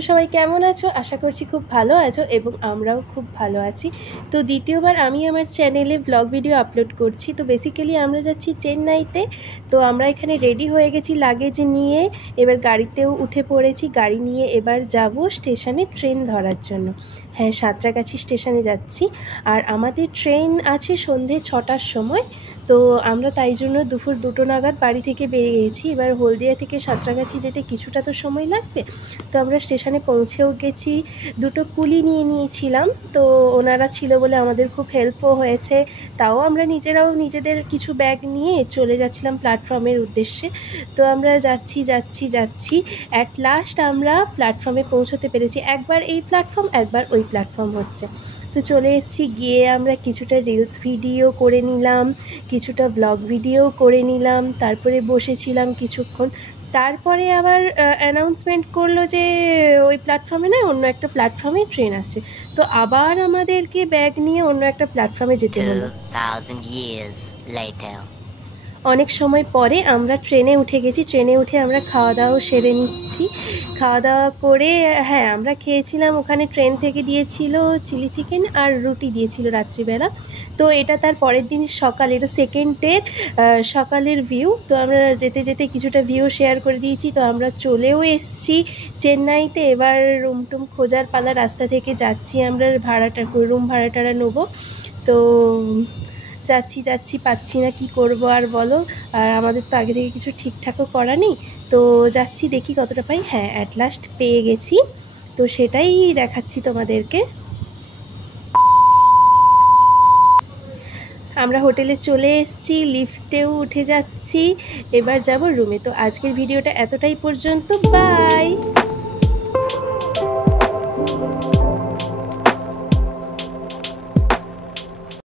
তোমরা সবাই কেমন আছো? আশা করছি খুব ভালো আছো এবং আমরাও খুব ভালো আছি। তো দ্বিতীয়বার আমি আমার চ্যানেলে ব্লগ ভিডিও আপলোড করছি। তো বেসিক্যালি আমরা যাচ্ছি চেন্নাইতে। তো আমরা এখানে রেডি হয়ে গেছি লাগেজ নিয়ে, এবার গাড়িতেও উঠে পড়েছি। গাড়ি নিয়ে এবার যাব স্টেশনে ট্রেন ধরার জন্য। হ্যাঁ, সাঁতরাগাছি স্টেশনে যাচ্ছি। আর আমাদের ট্রেন আছে সন্ধে 6টার সময়। তো আমরা তাই জন্য দুপুর 2টো নাগাদ বাড়ি থেকে বেরিয়ে গেছি। এবার হলদিয়া থেকে সাঁতরাগাছি যেতে কিছুটা তো সময় লাগবে। তো আমরা স্টেশনে পৌঁছেও গেছি। 2টো কুলি নিয়ে নিয়েছিলাম। তো ওনারা ছিল বলে আমাদের খুব হেল্পও হয়েছে। তাও আমরা নিজেরাও নিজেদের কিছু ব্যাগ নিয়ে চলে যাচ্ছিলাম প্ল্যাটফর্মের উদ্দেশ্যে। তো আমরা যাচ্ছি অ্যাট লাস্ট আমরা প্ল্যাটফর্মে পৌঁছতে পেরেছি। একবার এই প্ল্যাটফর্ম, একবার ওই প্ল্যাটফর্ম হচ্ছে। তো চলে এসেছি। গিয়ে আমরা কিছুটা রিলস ভিডিও করে নিলাম, কিছুটা ব্লগ ভিডিও করে নিলাম। তারপরে বসেছিলাম কিছুক্ষণ। তারপরে আবার অ্যানাউন্সমেন্ট করলো যে ওই প্ল্যাটফর্মে নয়, অন্য একটা প্ল্যাটফর্মে ট্রেন আসছে। তো আবার আমাদেরকে ব্যাগ নিয়ে অন্য একটা প্ল্যাটফর্মে যেতে হলো। 2000 years later. অনেক সময় পরে আমরা ট্রেনে উঠে গেছি। ট্রেনে উঠে আমরা খাওয়া দাওয়াও সেরে নিচ্ছি। খাওয়া দাওয়া করে হ্যাঁ, আমরা খেয়েছিলাম ওখানে। ট্রেন থেকে দিয়েছিল চিলি চিকেন আর রুটি দিয়েছিল রাত্রিবেলা। তো এটা তার পরের দিন সকাল, এটা সেকেন্ডের সকালের ভিউ। তো আমরা যেতে যেতে কিছুটা ভিউ শেয়ার করে দিয়েছি। তো আমরা চলেও এসছি চেন্নাইতে। এবার রুম টুম খোঁজার পালা। রাস্তা থেকে যাচ্ছি আমরা, রুম ভাড়াটা নেবো। তো যাচ্ছি পাচ্ছি না, কি করব আর বলো। আর আমাদের তো আগে থেকে কিছু ঠিকঠাকও করা নেই। তো যাচ্ছি, দেখি কতটা পাই। হ্যাঁ, অ্যাট লাস্ট পেয়ে গেছি। তো সেটাই দেখাচ্ছি তোমাদেরকে। আমরা হোটেলে চলে এসেছি, লিফটেও উঠে যাচ্ছি। এবার যাব রুমে। তো আজকের ভিডিওটা এতটাই পর্যন্ত। বাই।